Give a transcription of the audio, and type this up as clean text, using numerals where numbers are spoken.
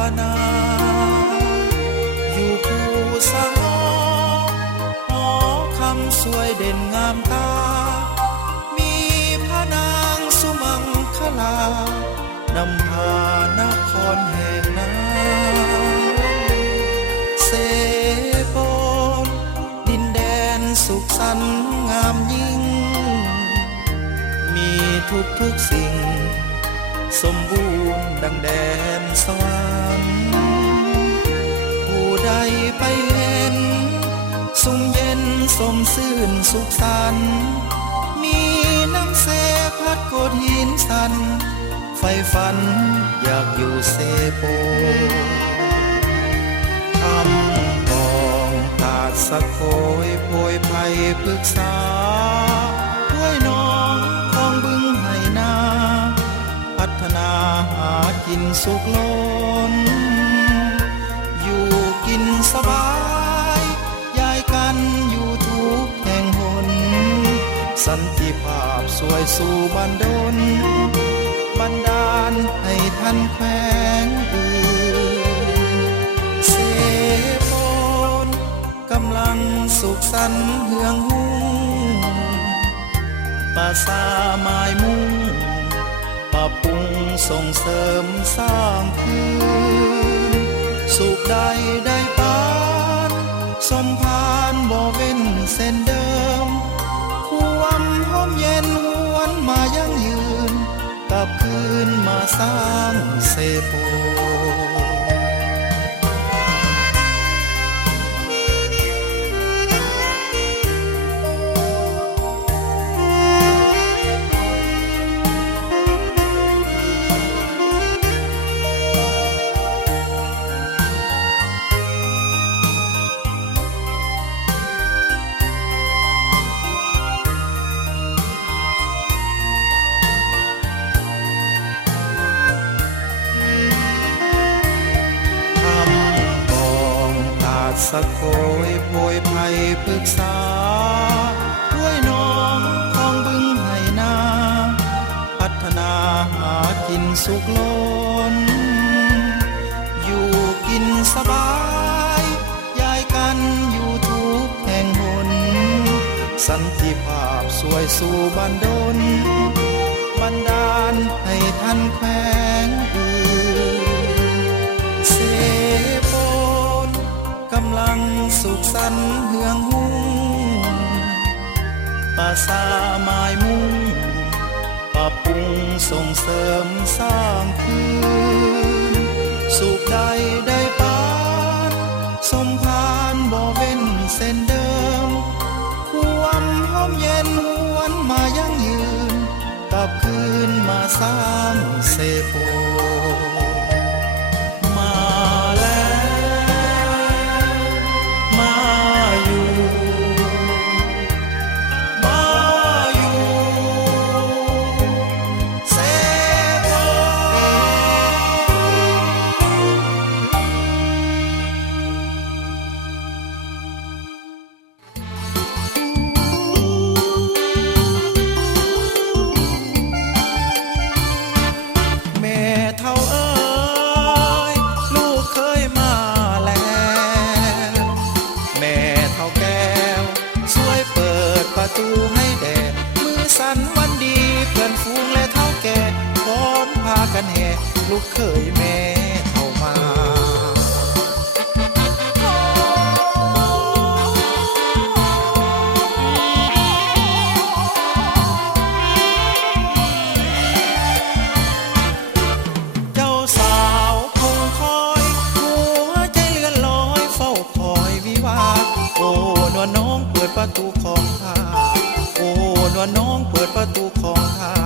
ปนาอยู่ภูสะหอคำสวยเด่นงามตามีพระนางสุมังคลานำพานครแห่งน้ำเสโปนดินแดนสุขสันต์งามยิ่งมีทุกสิ่งสมบูรณ์ดังแดนสวรรค์ผู้ใดไปเห็นสุมเย็นสมซื่นสุขสันต์มีน้ำเสพัดโกดหินสันไฟฝันอยากอยู่เซโปคำกองตาดสะโคยโพยภัยปรึกษาด้วยน้องของบึงไหนาพัฒนาหากินสุขล้นอยู่กินสบายย้ายกันอยู่ทุกแห่งหนสันติภาพสวยสู่บ้านดนบันดาลให้ท่านแขวงอื่นเสโปนกำลังสุขสันต์เฮืองหุ้งปราสาทไม้มุงปรับปรุงส่งเสริมสร้างคืนสุขใดได้ปานสมภารบ่เว้นเส้นเดิมความหอมเย็นหวนมายั่งยืนกลับคืนมาสร้างเสโปสะโคยโพยภัยปรึกษาด้วยน้องของบึงไหนาพัฒนาหากินสุขล้นอยู่กินสบายย้ายกันอยู่ทุกแห่งหนสันติภาพสวยสู่บ้านดนบันดาลให้ท่านแขวงอื่นเสโปกำลังสุขสันต์เฮืองหุ้งปราสาทไม้มุงปรับปรุงส่งเสริมสร้างคืนสุขใดได้ปานสมภารบ่เว้นเส้นเดิมความหอมเย็นหวนมายั่งยืนกลับคืนมาสร้างเสโปประตูให้แดดมือสั่นวันดีเพื่อนฝูงและเท่าแก่พร้อมพากันแห่ลูกเคยแม่เข้ามาเจ้าสาวคงคอยหัวใจเลื่อนลอยเฝ้าคอยวิวาโอ้นวลน้องเปิดประตูของข้าโอ้นวลน้องเปิดประตูของข้า